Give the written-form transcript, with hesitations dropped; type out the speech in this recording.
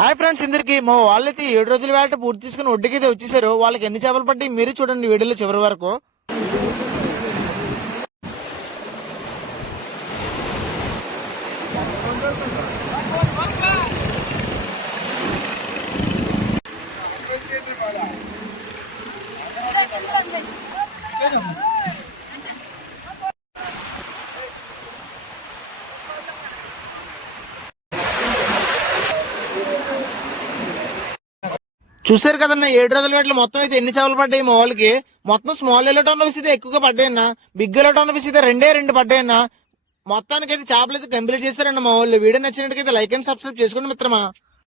Hi friends, ఇందరికి మా వాళ్ళైతే 7 రోజుల వేట పూర్తి చేసుకుని ఒడ్డుకి అయితే వచ్చేసారు. వాళ్ళకి ఎన్ని చేపలు పడ్డాయి మీరు చూడండి వీడియోలో చివరి వరకు. చూసారు కదన్నా 7 రోజుల వేటలు మొత్తం అయితే ఎన్ని చేపలు పడ్డాయి మా వాళ్ళకి. మొత్తం స్మాల్ ఎల్లో టౌన్ ఫిష్ అయితే ఎక్కువగా పడ్డాయన్నా, బిగ్ ఎల్లో టౌన్ ఫిష్ అయితే 2 పడ్డాయన్నా. మొత్తానికి అయితే చేపలు అయితే కంప్లీట్ చేశారన్న మా వాళ్ళు. వీడియో నచ్చినట్టుగా లైక్ అండ్ సబ్స్క్రైబ్ చేసుకోండి మిత్రమా.